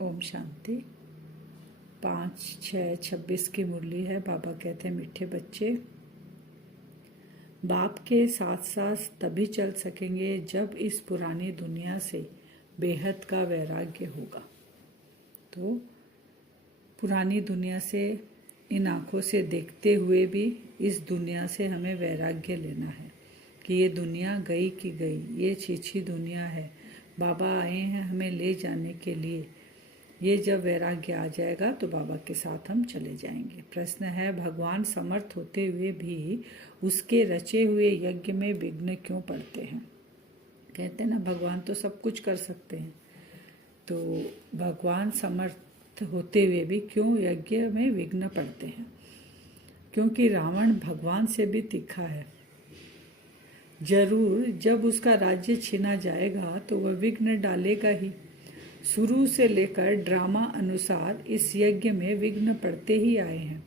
ओम शांति। 5/6/26 की मुरली है। बाबा कहते हैं, मीठे बच्चे, बाप के साथ साथ तभी चल सकेंगे जब इस पुरानी दुनिया से बेहद का वैराग्य होगा। तो पुरानी दुनिया से इन आँखों से देखते हुए भी इस दुनिया से हमें वैराग्य लेना है कि ये दुनिया गई की गई, ये छीछी दुनिया है। बाबा आए हैं हमें ले जाने के लिए। ये जब वैराग्य आ जाएगा तो बाबा के साथ हम चले जाएंगे। प्रश्न है, भगवान समर्थ होते हुए भी उसके रचे हुए यज्ञ में विघ्न क्यों पड़ते हैं? कहते हैं ना, भगवान तो सब कुछ कर सकते हैं, तो भगवान समर्थ होते हुए भी क्यों यज्ञ में विघ्न पड़ते हैं? क्योंकि रावण भगवान से भी तीखा है। जरूर जब उसका राज्य छीना जाएगा तो वह विघ्न डालेगा ही। शुरू से लेकर ड्रामा अनुसार इस यज्ञ में विघ्न पड़ते ही आए हैं,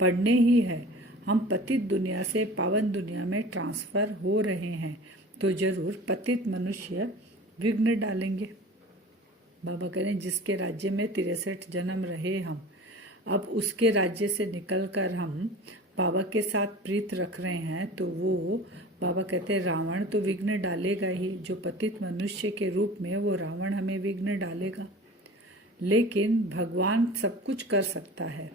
पड़ने ही है। हम पतित दुनिया से पावन दुनिया में ट्रांसफर हो रहे हैं, तो जरूर पतित मनुष्य विघ्न डालेंगे। बाबा करें, जिसके राज्य में 63 जन्म रहे हम, अब उसके राज्य से निकलकर हम बाबा के साथ प्रीत रख रहे हैं, तो वो बाबा कहते हैं रावण तो विघ्न डालेगा ही। जो पतित मनुष्य के रूप में वो रावण हमें विघ्न डालेगा। लेकिन भगवान सब कुछ कर सकता है।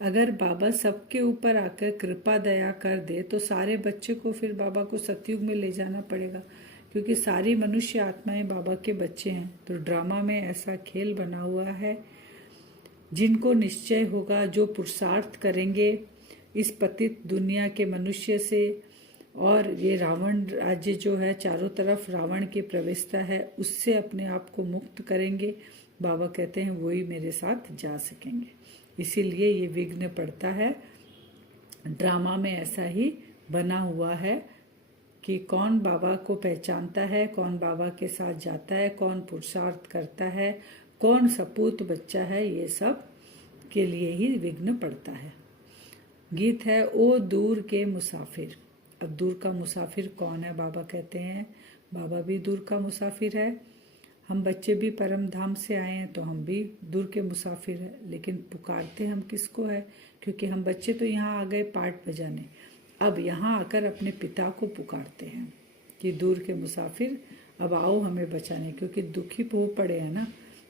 अगर बाबा सबके ऊपर आकर कृपा दया कर दे तो सारे बच्चे को फिर बाबा को सतयुग में ले जाना पड़ेगा, क्योंकि सारी मनुष्य आत्माएं बाबा के बच्चे हैं। तो ड्रामा में ऐसा खेल बना हुआ है, जिनको निश्चय होगा, जो पुरुषार्थ करेंगे इस पतित दुनिया के मनुष्य से, और ये रावण राज्य जो है चारों तरफ रावण की प्रवेशता है, उससे अपने आप को मुक्त करेंगे। बाबा कहते हैं वही मेरे साथ जा सकेंगे। इसीलिए ये विघ्न पड़ता है। ड्रामा में ऐसा ही बना हुआ है कि कौन बाबा को पहचानता है, कौन बाबा के साथ जाता है, कौन पुरुषार्थ करता है, कौन सपूत बच्चा है, ये सब के लिए ही विघ्न पड़ता है। गीत है, ओ दूर के मुसाफिर। अब दूर का मुसाफिर कौन है? बाबा कहते हैं बाबा भी दूर का मुसाफिर है। हम बच्चे भी परम धाम से आए हैं, तो हम भी दूर के मुसाफिर हैं। लेकिन पुकारते हम किसको है? क्योंकि हम बच्चे तो यहाँ आ गए पाठ बजाने, अब यहाँ आकर अपने पिता को पुकारते हैं कि दूर के मुसाफिर अब आओ हमें बचाने। क्योंकि दुखी हो पड़े हैं ना।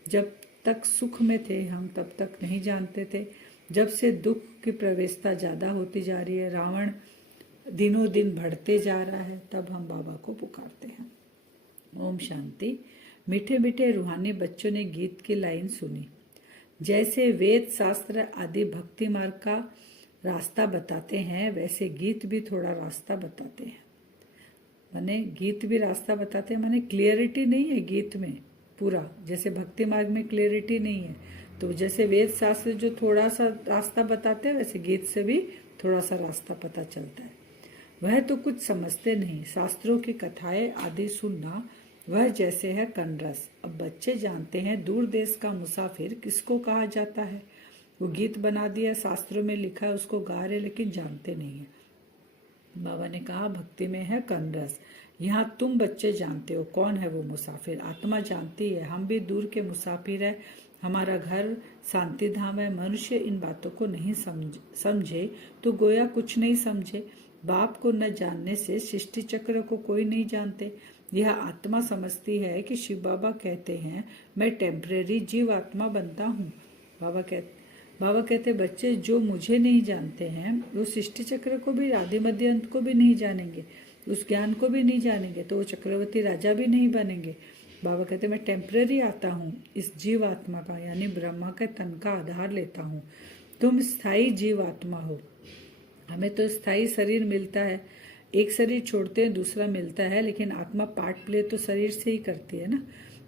जब तक सुख में थे हम तब तक नहीं जानते थे। जब से दुख की प्रवेशता ज़्यादा होती जा रही है, रावण दिनों दिन बढ़ते जा रहा है, तब हम बाबा को पुकारते हैं। ओम शांति। मीठे मीठे रूहानी बच्चों ने गीत की लाइन सुनी। जैसे वेद शास्त्र आदि भक्ति मार्ग का रास्ता बताते हैं, वैसे गीत भी थोड़ा रास्ता बताते हैं। माने गीत भी रास्ता बताते हैं, माने क्लियरिटी नहीं है गीत में पूरा, जैसे भक्ति मार्ग में क्लियरिटी नहीं है। तो जैसे वेद शास्त्र जो थोड़ा सा रास्ता बताते हैं, वैसे गीत से भी थोड़ा सा रास्ता पता चलता है। वह तो कुछ समझते नहीं, शास्त्रों की कथाएं आदि सुनना वह जैसे है कनरस। अब बच्चे जानते हैं दूर देश का मुसाफिर किसको कहा जाता है। वो गीत बना दिया, शास्त्रों में लिखा है, उसको गा रहे, लेकिन जानते नहीं है। बाबा ने कहा भक्ति में है कनरस। यहाँ तुम बच्चे जानते हो कौन है वो मुसाफिर। आत्मा जानती है हम भी दूर के मुसाफिर है। हमारा घर शांति धाम है। मनुष्य इन बातों को नहीं समझे तो गोया कुछ नहीं समझे। बाप को न जानने से सृष्टि चक्र को कोई नहीं जानते। यह आत्मा समझती है कि शिव बाबा कहते हैं मैं टेम्परेरी जीव आत्मा बनता हूँ। बाबा कहते बच्चे जो मुझे नहीं जानते हैं वो सृष्टि चक्र को भी, आदि मध्य अंत को भी नहीं जानेंगे, उस ज्ञान को भी नहीं जानेंगे, तो वो चक्रवर्ती राजा भी नहीं बनेंगे। बाबा कहते मैं टेम्परेरी आता हूँ, इस जीव आत्मा का यानी ब्रह्मा के तन का आधार लेता हूँ। तुम स्थायी जीव आत्मा हो। हमें तो स्थायी शरीर मिलता है, एक शरीर छोड़ते हैं दूसरा मिलता है, लेकिन आत्मा पार्ट प्ले तो शरीर से ही करती है ना।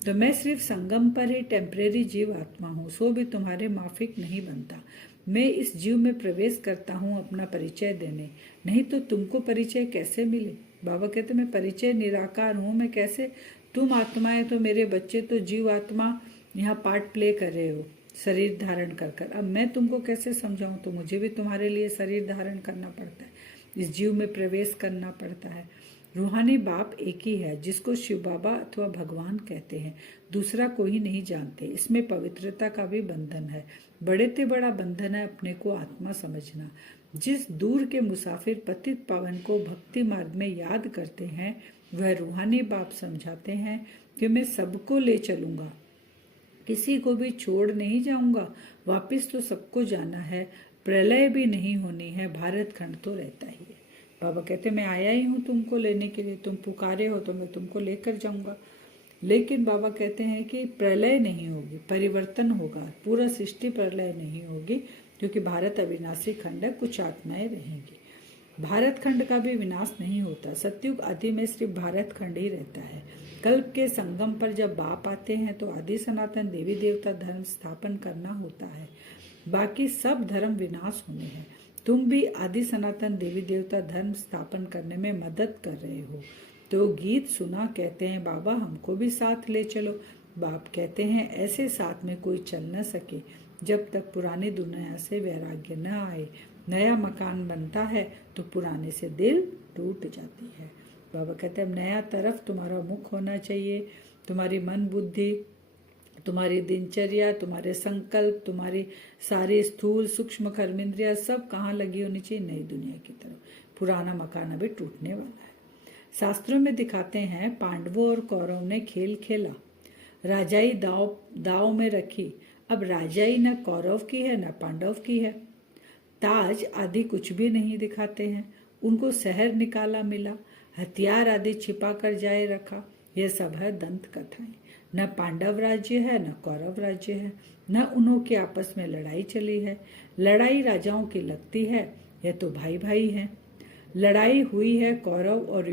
तो मैं सिर्फ संगम पर ही टेम्परेरी जीव आत्मा हूँ, सो भी तुम्हारे माफिक नहीं बनता। मैं इस जीव में प्रवेश करता हूँ अपना परिचय देने, नहीं तो तुमको परिचय कैसे मिले। बाबा कहते मैं परिचय निराकार हूँ, मैं कैसे, तुम आत्माएं तो मेरे बच्चे तो जीव आत्मा यहाँ पार्ट प्ले कर रहे हो शरीर धारण कर कर। अब मैं तुमको कैसे समझाऊं? तो मुझे भी तुम्हारे लिए शरीर धारण करना पड़ता है, इस जीव में प्रवेश करना पड़ता है। रूहानी बाप एक ही है, जिसको शिव बाबा अथवा भगवान कहते हैं। दूसरा कोई नहीं जानते। इसमें पवित्रता का भी बंधन है। बड़े से बड़ा बंधन है अपने को आत्मा समझना। जिस दूर के मुसाफिर पतित पावन को भक्ति मार्ग में याद करते हैं, वह रूहानी बाप समझाते हैं कि मैं सबको ले चलूंगा, किसी को भी छोड़ नहीं जाऊंगा। वापिस तो सबको जाना है, प्रलय भी नहीं होनी है, भारत खंड तो रहता ही है। बाबा कहते मैं आया ही हूँ तुमको लेने के लिए, तुम पुकारे हो तो मैं तुमको लेकर जाऊंगा। लेकिन बाबा कहते हैं कि प्रलय नहीं होगी, परिवर्तन होगा, पूरा सृष्टि प्रलय नहीं होगी, क्योंकि भारत अविनाशी खंड है, कुछ आत्माएं रहेंगी। भारत खंड का भी विनाश नहीं होता। सतयुग आदि में सिर्फ भारत खंड ही रहता है। कल्प के संगम पर जब बाप आते हैं तो आदि सनातन देवी देवता धर्म स्थापन करना होता है, बाकी सब धर्म विनाश होने हैं। तुम भी आदि सनातन देवी देवता धर्म स्थापन करने में मदद कर रहे हो। तो गीत सुना, कहते हैं बाबा हमको भी साथ ले चलो। बाप कहते हैं ऐसे साथ में कोई चल न सके जब तक पुरानी दुनिया से वैराग्य न आए। नया मकान बनता है तो पुराने से दिल टूट जाती है। बाबा कहते हैं नया तरफ तुम्हारा मुख होना चाहिए। तुम्हारी मन बुद्धि, तुम्हारी दिनचर्या, तुम्हारे संकल्प, तुम्हारी सारी स्थूल सूक्ष्म कर्मेंद्रिया सब कहाँ लगी होनी चाहिए? नई दुनिया की तरफ। पुराना मकान अभी टूटने वाला है। शास्त्रों में दिखाते हैं पांडवों और कौरव ने खेल खेला, राजाई दाव में रखी। अब राजाई न कौरव की है न पांडव की है। ताज आदि कुछ भी नहीं दिखाते हैं। उनको शहर निकाला मिला, हथियार आदि छिपा कर जाए रखा। यह सब है दंत कथाएं। न पांडव राज्य है न कौरव राज्य है, न उन्हों के आपस में लड़ाई चली है। लड़ाई राजाओं की लगती है, यह तो भाई भाई हैं। लड़ाई हुई है कौरव और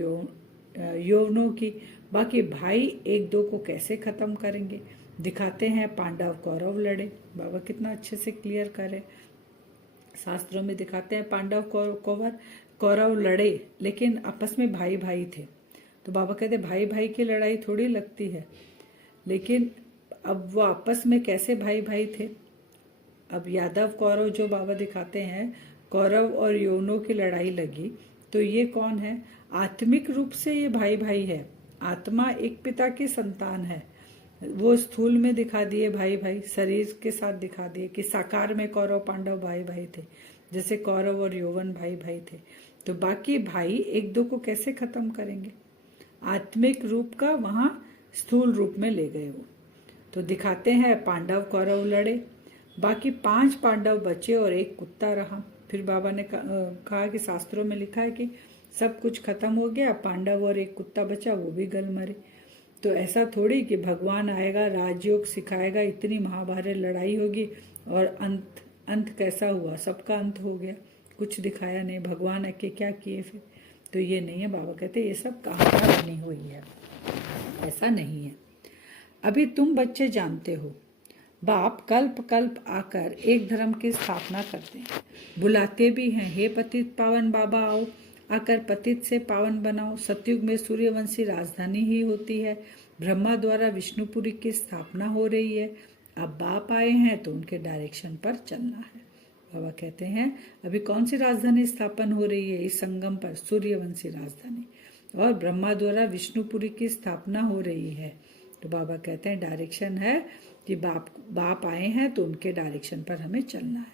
यौवनों की, बाकी भाई एक दो को कैसे खत्म करेंगे? दिखाते हैं पांडव कौरव लड़े। बाबा कितना अच्छे से क्लियर करे। शास्त्रों में दिखाते हैं पांडव कौरव लड़े, लेकिन आपस में भाई भाई थे। तो बाबा कहते भाई भाई की लड़ाई थोड़ी लगती है, लेकिन अब वो आपस में कैसे भाई भाई थे? अब यादव कौरव जो बाबा दिखाते हैं, कौरव और यौनों की लड़ाई लगी, तो ये कौन है? आत्मिक रूप से ये भाई भाई है। आत्मा एक पिता की संतान है। वो स्थूल में दिखा दिए भाई भाई, शरीर के साथ दिखा दिए कि साकार में कौरव पांडव भाई भाई थे, जैसे कौरव और यौवन भाई भाई थे। तो बाकी भाई एक दो को कैसे खत्म करेंगे? आत्मिक रूप का वहां स्थूल रूप में ले गए वो। तो दिखाते हैं पांडव कौरव लड़े, बाकी 5 पांडव बचे और एक कुत्ता रहा। फिर बाबा ने कहा कि शास्त्रों में लिखा है कि सब कुछ खत्म हो गया, पांडव और एक कुत्ता बचा, वो भी गल मरे। तो ऐसा थोड़ी कि भगवान आएगा, राजयोग सिखाएगा, इतनी महाभारत लड़ाई होगी और अंत कैसा हुआ? सबका अंत हो गया, कुछ दिखाया नहीं। भगवान आके क्या किए फिर? तो ये नहीं है। बाबा कहते ये सब कहानियां बनी हुई है, ऐसा नहीं है। अभी तुम बच्चे जानते हो, बाप कल्प कल्प आकर एक धर्म की स्थापना करते हैं, बुलाते भी हैं, हे पतित पावन बाबा आओ, आकर पतित से पावन बनाओ। सतयुग में सूर्यवंशी राजधानी ही होती है। ब्रह्मा द्वारा विष्णुपुरी की स्थापना हो रही है। अब बाप आए हैं तो उनके डायरेक्शन पर चलना है। बाबा कहते हैं अभी कौन सी राजधानी स्थापन हो रही है? इस संगम पर सूर्यवंशी राजधानी, और ब्रह्मा द्वारा विष्णुपुरी की स्थापना हो रही है। तो बाबा कहते हैं डायरेक्शन है कि बाप आए हैं तो उनके डायरेक्शन पर हमें चलना है।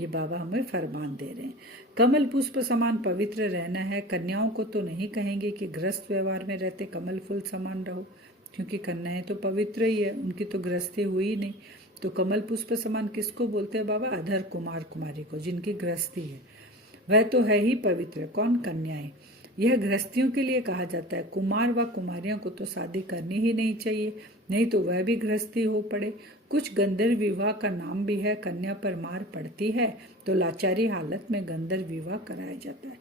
ये बाबा हमें फरमान दे रहे हैं। कमल पुष्प समान पवित्र रहना है। कन्याओं को तो नहीं कहेंगे कि गृहस्थ व्यवहार में रहते कमल फूल समान रहो, क्योंकि कन्याएं तो पवित्र ही है, उनकी तो गृहस्थी हुई ही नहीं। तो कमल पुष्प समान किसको बोलते हैं बाबा? अधर कुमार कुमारी को, जिनकी गृहस्थी है, वह तो है ही पवित्र। कौन? कन्याएं। यह गृहस्थियों के लिए कहा जाता है। कुमार व कुमारियों को तो शादी करनी ही नहीं चाहिए, नहीं तो वह भी गृहस्थी हो पड़े। कुछ गंधर्व विवाह का नाम भी है। कन्या पर मार पड़ती है तो लाचारी हालत में गंधर्व विवाह कराया जाता है।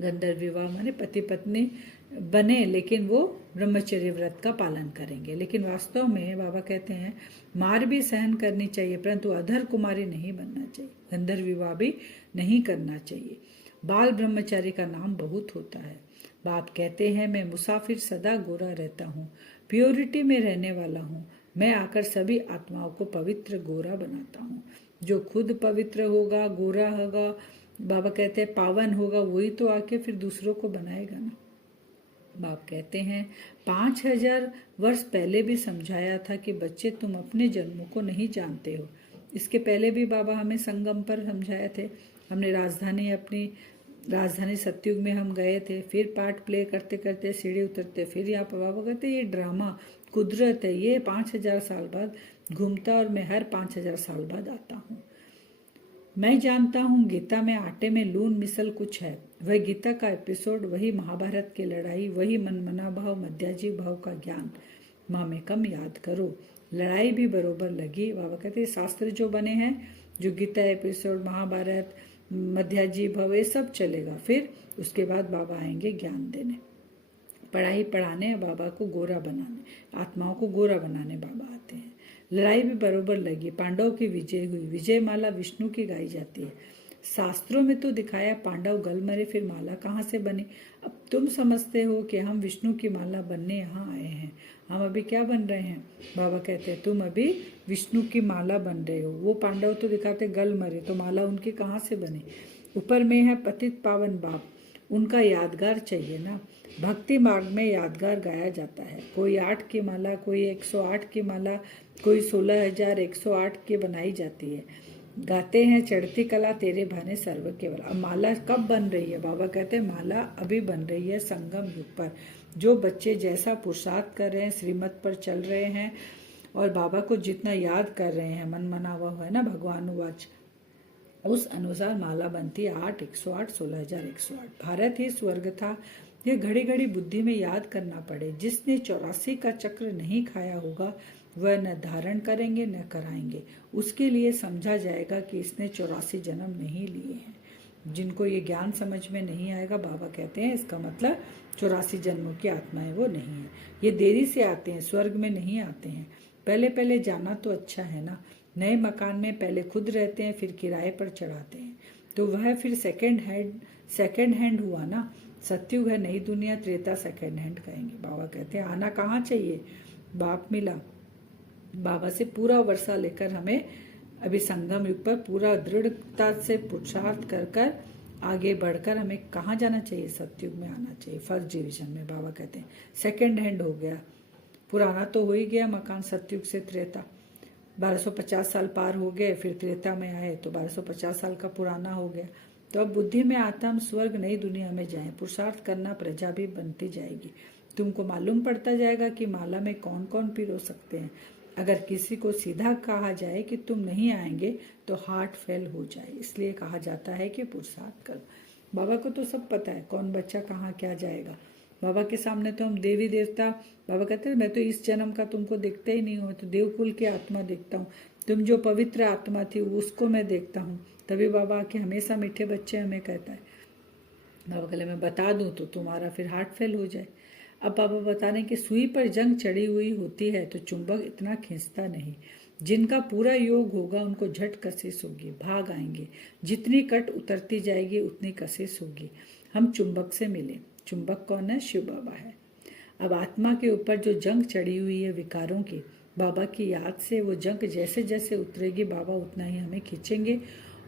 गंधर्व विवाह माने पति पत्नी बने, लेकिन वो ब्रह्मचर्य व्रत का पालन करेंगे। लेकिन वास्तव में बाबा कहते हैं मार भी सहन करनी चाहिए, परंतु अधर कुमारी नहीं बनना चाहिए। गंधर्व विवाह भी नहीं करना चाहिए। बाल ब्रह्मचारी का नाम बहुत होता है। बाप कहते हैं मैं मुसाफिर सदा गोरा रहता हूँ, प्योरिटी में रहने वाला हूँ। मैं आकर सभी आत्माओं को पवित्र गोरा बनाता हूँ। जो खुद पवित्र होगा, गोरा होगा, बाबा कहते हैं पावन होगा, वही तो आके फिर दूसरों को बनाएगा ना। बाप कहते हैं 5000 वर्ष पहले भी समझाया था कि बच्चे तुम अपने जन्मों को नहीं जानते हो। इसके पहले भी बाबा हमें संगम पर समझाए थे। हमने राजधानी सतयुग में हम गए थे, फिर पार्ट प्ले करते करते सीढ़ी उतरते, फिर यहाँ पर बाबा कहते ये ड्रामा कुदरत है, ये 5000 साल बाद घूमता और मैं हर 5000 साल बाद आता हूँ। मैं जानता हूँ गीता में आटे में लून मिसल कुछ है। वह गीता का एपिसोड, वही महाभारत की लड़ाई, वही मनमना भाव, मध्याजी भाव का ज्ञान। माँ में कम याद करो, लड़ाई भी बरोबर लगी। बाबा कहते शास्त्र जो बने हैं, जो गीता एपिसोड, महाभारत, मध्याजी भाव, ये सब चलेगा। फिर उसके बाद बाबा आएंगे ज्ञान देने, पढ़ाई पढ़ाने, बाबा को गोरा बनाने, आत्माओं को गोरा बनाने बाबा आते हैं। लड़ाई भी बरोबर लगी, पांडव की विजय हुई। विजय माला विष्णु की गाई जाती है। शास्त्रों में तो दिखाया पांडव गल मरे, फिर माला कहाँ से बनी। अब तुम समझते हो कि हम विष्णु की माला बनने यहाँ आए हैं। हम अभी क्या बन रहे हैं? बाबा कहते हैं तुम अभी विष्णु की माला बन रहे हो। वो पांडव तो दिखाते गल मरे, तो माला उनकी कहाँ से बनी? ऊपर में है पतित पावन बाप, उनका यादगार चाहिए ना। भक्ति मार्ग में यादगार गाया जाता है। कोई 8 की माला, कोई 108 की माला, कोई 16,108 की बनाई जाती है। गाते हैं चढ़ती कला तेरे भाने सर्व केवल। अब माला कब बन रही है? बाबा कहते हैं माला अभी बन रही है संगम युग पर। जो बच्चे जैसा पुरुषार्थ कर रहे हैं, श्रीमत पर चल रहे हैं और बाबा को जितना याद कर रहे हैं, मन मना हुआ है ना भगवान वाच, उस अनुसार माला बनती है 8, 108, 16,108। भारत ही स्वर्ग था। यह घड़ी घड़ी बुद्धि में याद करना पड़े। जिसने 84 का चक्र नहीं खाया होगा वह न धारण करेंगे न कराएंगे। उसके लिए समझा जाएगा कि इसने 84 जन्म नहीं लिए हैं। जिनको ये ज्ञान समझ में नहीं आएगा, बाबा कहते हैं इसका मतलब 84 जन्मों की आत्माएं वो नहीं है। ये देरी से आते हैं, स्वर्ग में नहीं आते हैं। पहले पहले जाना तो अच्छा है ना। नए मकान में पहले खुद रहते हैं, फिर किराए पर चढ़ाते हैं, तो वह फिर सेकंड हैंड हुआ ना। सतयुग है नई दुनिया, त्रेता सेकंड हैंड कहेंगे। बाबा कहते हैं आना कहाँ चाहिए? बाप मिला, बाबा से पूरा वर्षा लेकर हमें अभी संगम युग पर पूरा दृढ़ता से पुरुषार्थ कर कर आगे बढ़कर हमें कहाँ जाना चाहिए? सतयुग में आना चाहिए, फर्स्ट डिवीजन में। बाबा कहते हैं सेकंड हैंड हो गया, पुराना तो हो ही गया मकान। सतयुग से त्रेता 1250 साल पार हो गए, फिर त्रेता में आए तो 1250 साल का पुराना हो गया। तो अब बुद्धि में आता हम स्वर्ग नई दुनिया में जाएं। पुरुषार्थ करना, प्रजा भी बनती जाएगी। तुमको मालूम पड़ता जाएगा कि माला में कौन कौन पीरो सकते हैं। अगर किसी को सीधा कहा जाए कि तुम नहीं आएंगे तो हार्ट फेल हो जाए। इसलिए कहा जाता है कि पुरुषार्थ करो। बाबा को तो सब पता है कौन बच्चा कहाँ क्या जाएगा। बाबा के सामने तो हम देवी देवता, बाबा कहते हैं मैं तो इस जन्म का तुमको देखता ही नहीं हूँ, तो देवकुल की आत्मा देखता हूँ। तुम जो पवित्र आत्मा थी उसको मैं देखता हूँ। तभी बाबा के हमेशा मीठे बच्चे हमें कहता है। बाबा कहले मैं बता दूँ तो तुम्हारा फिर हार्ट फेल हो जाए। अब बाबा बता रहे हैं कि सुई पर जंग चढ़ी हुई होती है तो चुंबक इतना खींचता नहीं। जिनका पूरा योग होगा उनको झट कशिश होगी, भाग आएंगे। जितनी कट उतरती जाएगी उतनी कशिश होगी। हम चुंबक से मिले। चुंबक कौन है? शिव बाबा है। अब आत्मा के ऊपर जो जंग चढ़ी हुई है विकारों की, बाबा की याद से वो जंग जैसे जैसे उतरेगी बाबा उतना ही हमें खींचेंगे,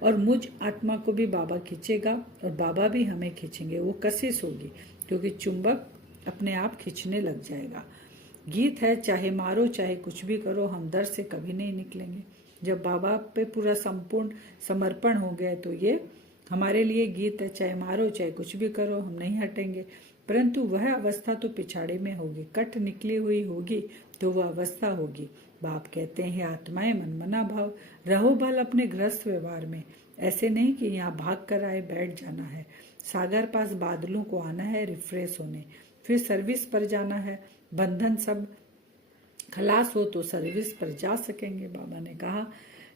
और मुझ आत्मा को भी बाबा खींचेगा और बाबा भी हमें खींचेंगे। वो कशिश होगी क्योंकि चुंबक अपने आप खींचने लग जाएगा। गीत है चाहे मारो चाहे कुछ भी करो, हम दर से कभी नहीं निकलेंगे। जब बाबा पे पूरा संपूर्ण समर्पण हो गया तो ये हमारे लिए गीत है, चाहे मारो चाहे कुछ भी करो हम नहीं हटेंगे। परंतु वह अवस्था तो पिछाड़े में होगी, कट निकली हुई होगी तो वह अवस्था होगी। बाप कहते हैं आत्माएं मनमना भाव, रहो भल अपने गृहस्थ व्यवहार में। ऐसे नहीं कि यहाँ भाग कर आए बैठ जाना है। सागर पास बादलों को आना है रिफ्रेश होने, फिर सर्विस पर जाना है। बंधन सब खलास हो तो सर्विस पर जा सकेंगे। बाबा ने कहा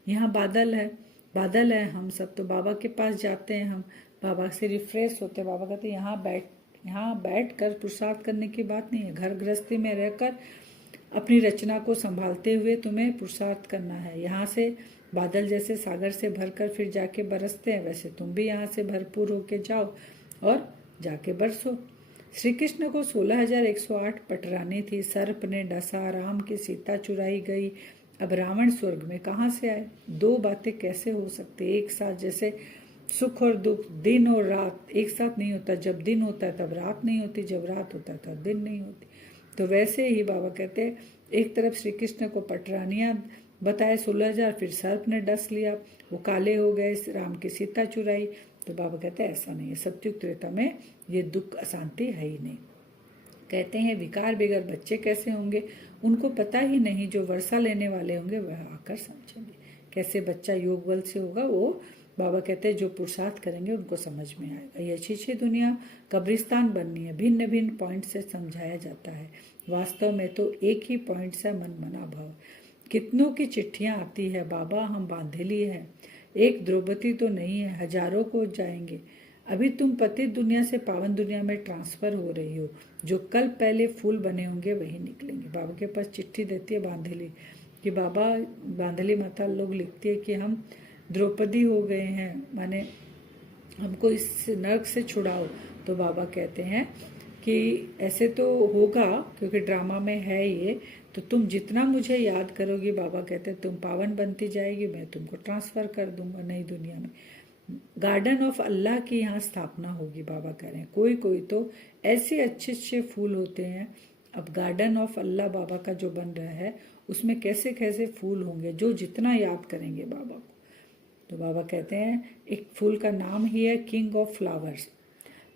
यहाँ बादल है, हम सब तो बाबा के पास जाते हैं, हम बाबा से रिफ्रेश होते हैं। बाबा कहते हैं यहाँ बैठ कर पुरुषार्थ करने की बात नहीं है। घर गृहस्थी में रहकर अपनी रचना को संभालते हुए तुम्हें पुरुषार्थ करना है। यहाँ से बादल जैसे सागर से भरकर फिर जाके बरसते हैं, वैसे तुम भी यहाँ से भरपूर होके जाओ और जाके बरसो। श्री कृष्ण को 16,108 पटरानी थी। सर्प ने डसा, राम की सीता चुराई गई। अब रावण स्वर्ग में कहाँ से आए? दो बातें कैसे हो सकती एक साथ? जैसे सुख और दुख, दिन और रात एक साथ नहीं होता। जब दिन होता है तब रात नहीं होती, जब रात होता है तब दिन नहीं होती। तो वैसे ही बाबा कहते हैं, एक तरफ श्री कृष्ण को पटरानियां बताए 16,000, फिर सर्प ने डस लिया, वो काले हो गए, राम की सीता चुराई। तो बाबा कहते हैं ऐसा नहीं है, सत्युग त्रेता में ये दुख अशांति है ही नहीं। कहते हैं विकार बेगर बच्चे कैसे होंगे, उनको पता ही नहीं, जो वर्षा लेने वाले होंगे वह आकर समझेंगे। कैसे बच्चा योग बल से होगा, वो बाबा कहते हैं जो पुरुषार्थ करेंगे उनको समझ में आएगा। ये अच्छी दुनिया कब्रिस्तान बननी है, भिन्न भिन्न पॉइंट से समझाया जाता है। वास्तव में तो एक ही पॉइंट से मन मना भाव। कितनों की चिट्ठियां आती है, बाबा हम बांधेली है, एक द्रौपदी तो नहीं है, हजारों को जाएंगे। अभी तुम पतित दुनिया से पावन दुनिया में ट्रांसफर हो रही हो, जो कल पहले फूल बने होंगे वही निकलेंगे। बाबा के पास चिट्ठी देती है बांधेली कि बाबा, बांधेली माता लोग लिखती है कि हम द्रौपदी हो गए हैं, माने हमको इस नर्क से छुड़ाओ। तो बाबा कहते हैं कि ऐसे तो होगा क्योंकि ड्रामा में है ये, तो तुम जितना मुझे याद करोगी, बाबा कहते हैं तुम पावन बनती जाएगी, मैं तुमको ट्रांसफर कर दूंगा नई दुनिया में। गार्डन ऑफ अल्लाह की यहाँ स्थापना होगी, बाबा कह रहे हैं। कोई कोई तो ऐसे अच्छे अच्छे फूल होते हैं। अब गार्डन ऑफ अल्लाह बाबा का जो बन रहा है, उसमें कैसे कैसे फूल होंगे, जो जितना याद करेंगे बाबा को। तो बाबा कहते हैं एक फूल का नाम ही है किंग ऑफ फ्लावर्स।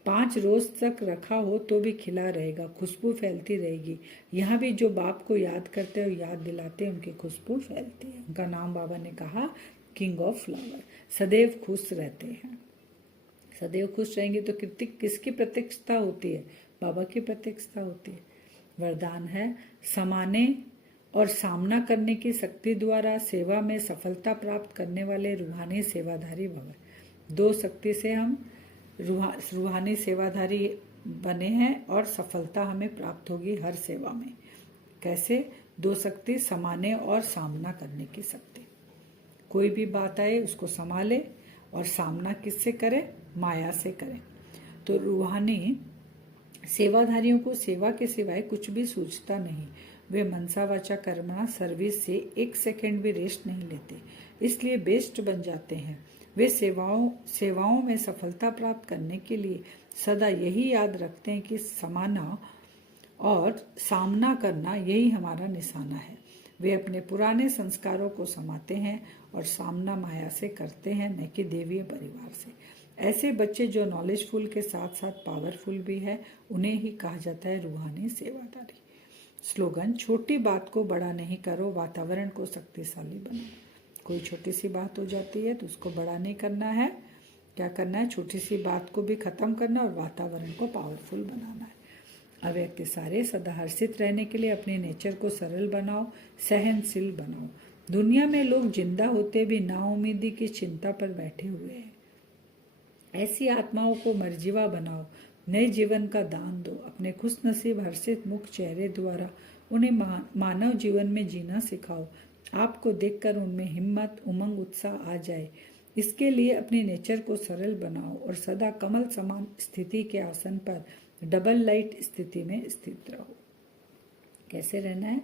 5 रोज तक रखा हो तो भी खिला रहेगा, खुशबू फैलती रहेगी। यहाँ भी जो बाप को याद करते हैं, याद दिलाते हैं, उनकी खुशबू फैलती है। उनका नाम बाबा ने कहा किंग ऑफ फ्लावर। सदैव खुश रहते हैं। सदैव खुश रहेंगे तो किसकी प्रत्यक्षता होती है, बाबा की प्रत्यक्षता होती है। वरदान है समाने और सामना करने की शक्ति द्वारा सेवा में सफलता प्राप्त करने वाले रूहानी सेवाधारी भव। 2 शक्ति से हम रूहानी सेवाधारी बने हैं और सफलता हमें प्राप्त होगी हर सेवा में। कैसे? 2 शक्ति, समाने और सामना करने की शक्ति। कोई भी बात आए उसको संभाले और सामना किससे करे? माया से करें। तो रूहानी सेवाधारियों को सेवा के सिवाय कुछ भी सूझता नहीं। वे मनसा वाचा कर्मणा सर्विस से 1 सेकंड भी रेस्ट नहीं लेते, इसलिए बेस्ट बन जाते हैं। वे सेवाओं में सफलता प्राप्त करने के लिए सदा यही याद रखते हैं कि समाना और सामना करना यही हमारा निशाना है। वे अपने पुराने संस्कारों को समाते हैं और सामना माया से करते हैं, न कि देवीय परिवार से। ऐसे बच्चे जो नॉलेजफुल के साथ साथ पावरफुल भी है, उन्हें ही कहा जाता है रूहानी सेवादारी। स्लोगन, छोटी बात को बड़ा नहीं करो, वातावरण को शक्तिशाली बनाओ। कोई छोटी सी बात हो जाती है तो उसको बड़ा नहीं करना है, क्या करना है? छोटी सी बात को भी खत्म करना और वातावरण को पावरफुल बनाना है। अव्यक्त सारे सदा हर्षित रहने के लिए अपने नेचर को सरल बनाओ, सहनशील बनाओ। दुनिया में लोग जिंदा होते भी नाउम्मीदी की चिंता पर बैठे हुए हैं। ऐसी आत्माओं को मर्जीवा बनाओ, नए जीवन का दान दो। अपने खुशनसीब हर्षित मुख चेहरे द्वारा उन्हें मानव जीवन में जीना सिखाओ। आपको देखकर उनमें हिम्मत, उमंग, उत्साह आ जाए। इसके लिए अपने नेचर को सरल बनाओ और सदा कमल समान स्थिति के आसन पर डबल लाइट स्थिति में स्थित रहो। कैसे रहना है?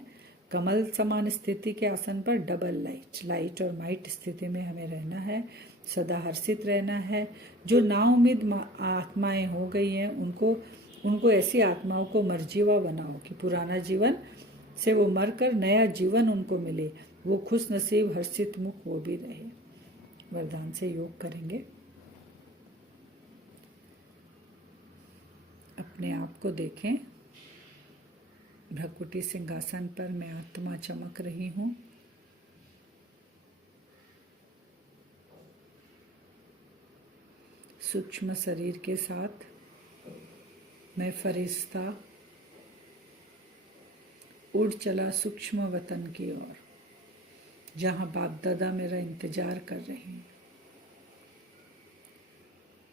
कमल समान स्थिति के आसन पर डबल लाइट और माइट स्थिति में हमें रहना है। सदा हर्षित रहना है। जो नाउम्मीद आत्माएं हो गई हैं, उनको ऐसी आत्माओं को मर्जीवा बनाओ कि पुराना जीवन से वो मरकर नया जीवन उनको मिले। वो खुश नसीब हर्षित मुख वो भी रहे। वरदान से योग करेंगे। अपने आप को देखें, भ्रकुटी सिंहासन पर मैं आत्मा चमक रही हूँ। सूक्ष्म शरीर के साथ मैं फरिश्ता उड़ चला सूक्ष्म वतन की ओर, जहाँ बाप दादा मेरा इंतजार कर रहे हैं।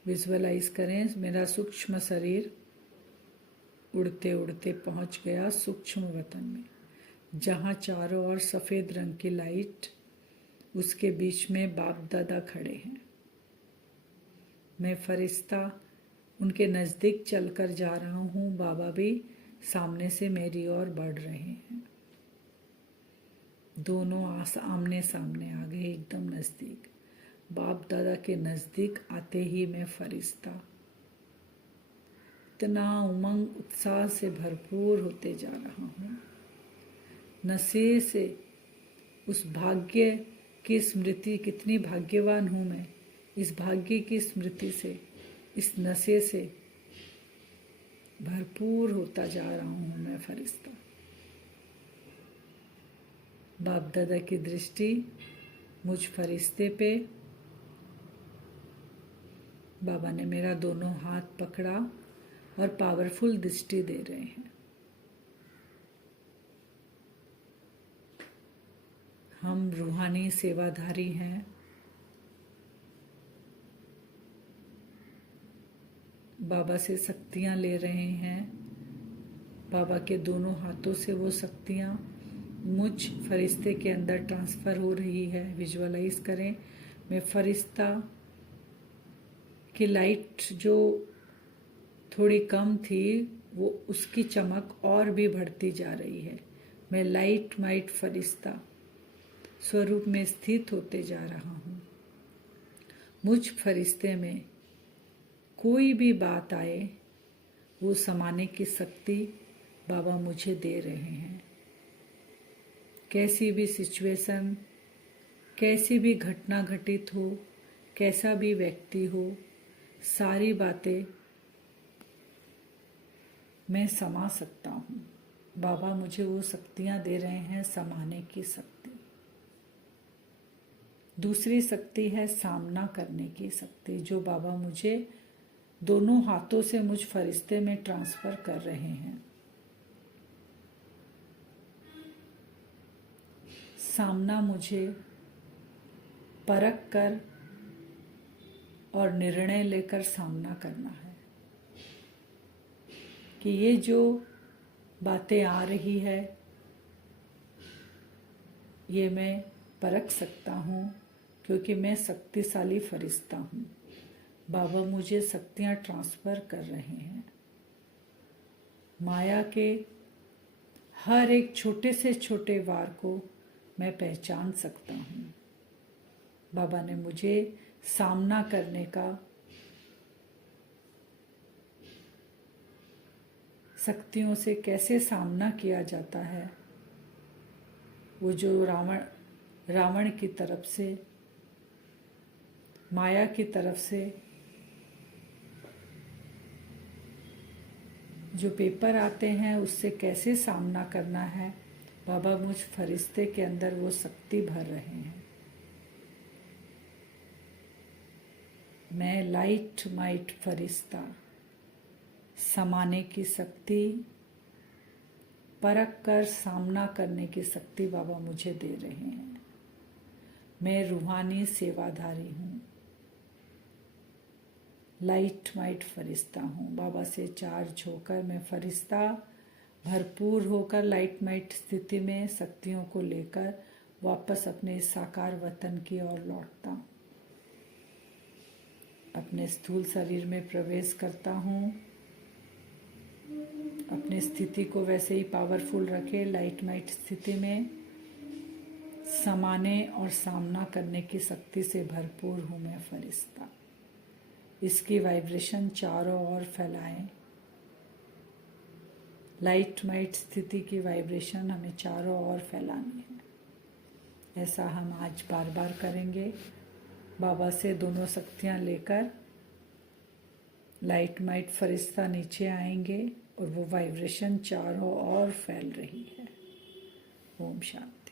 विजुअलाइज करें, मेरा सूक्ष्म शरीर उड़ते उड़ते पहुंच गया सूक्ष्म वतन में, जहाँ चारों ओर सफ़ेद रंग की लाइट, उसके बीच में बाप दादा खड़े हैं। मैं फरिश्ता उनके नज़दीक चलकर जा रहा हूँ। बाबा भी सामने से मेरी ओर बढ़ रहे हैं। दोनों आमने सामने आ गए, एकदम नज़दीक। बाप दादा के नज़दीक आते ही मैं फरिश्ता, इतना उमंग उत्साह से भरपूर होते जा रहा हूँ। नशे से उस भाग्य की स्मृति, कितनी भाग्यवान हूँ मैं, इस भाग्य की स्मृति से, इस नशे से भरपूर होता जा रहा हूँ मैं फरिश्ता। बाप दादा की दृष्टि मुझ फरिश्ते पे, बाबा ने मेरा दोनों हाथ पकड़ा और पावरफुल दृष्टि दे रहे हैं। हम रूहानी सेवाधारी हैं। बाबा से शक्तियाँ ले रहे हैं। बाबा के दोनों हाथों से वो शक्तियाँ मुझ फरिश्ते के अंदर ट्रांसफ़र हो रही है। विजुअलाइज करें, मैं फरिश्ता की लाइट जो थोड़ी कम थी, वो उसकी चमक और भी बढ़ती जा रही है। मैं लाइट माइट फरिश्ता स्वरूप में स्थित होते जा रहा हूँ। मुझ फरिश्ते में कोई भी बात आए, वो समाने की शक्ति बाबा मुझे दे रहे हैं। कैसी भी सिचुएशन, कैसी भी घटना घटित हो, कैसा भी व्यक्ति हो, सारी बातें मैं समा सकता हूँ। बाबा मुझे वो शक्तियाँ दे रहे हैं, समाने की शक्ति। दूसरी शक्ति है सामना करने की शक्ति, जो बाबा मुझे दोनों हाथों से मुझ फरिश्ते में ट्रांसफ़र कर रहे हैं। सामना मुझे परख कर और निर्णय लेकर सामना करना है कि ये जो बातें आ रही है, ये मैं परख सकता हूँ क्योंकि मैं शक्तिशाली फरिश्ता हूँ। बाबा मुझे शक्तियाँ ट्रांसफ़र कर रहे हैं। माया के हर एक छोटे से छोटे वार को मैं पहचान सकता हूँ। बाबा ने मुझे सामना करने का, शक्तियों से कैसे सामना किया जाता है, वो जो रावण की तरफ से, माया की तरफ से जो पेपर आते हैं, उससे कैसे सामना करना है, बाबा मुझ फरिश्ते के अंदर वो शक्ति भर रहे हैं। मैं लाइट माइट फरिश्ता, समाने की शक्ति, परख कर सामना करने की शक्ति बाबा मुझे दे रहे हैं। मैं रूहानी सेवाधारी हूँ, लाइट माइट फरिश्ता हूँ। बाबा से चार्ज होकर मैं फरिश्ता भरपूर होकर लाइट माइट स्थिति में शक्तियों को लेकर वापस अपने साकार वतन की ओर लौटता हूँ। अपने स्थूल शरीर में प्रवेश करता हूँ। अपनी स्थिति को वैसे ही पावरफुल रखे, लाइट माइट स्थिति में समाने और सामना करने की शक्ति से भरपूर हूँ मैं फरिश्ता। इसकी वाइब्रेशन चारों ओर फैलाएं। लाइट माइट स्थिति की वाइब्रेशन हमें चारों ओर फैलानी है। ऐसा हम आज बार बार करेंगे। बाबा से दोनों शक्तियाँ लेकर लाइट माइट फरिश्ता नीचे आएंगे और वो वाइब्रेशन चारों ओर फैल रही है। ओम शांति।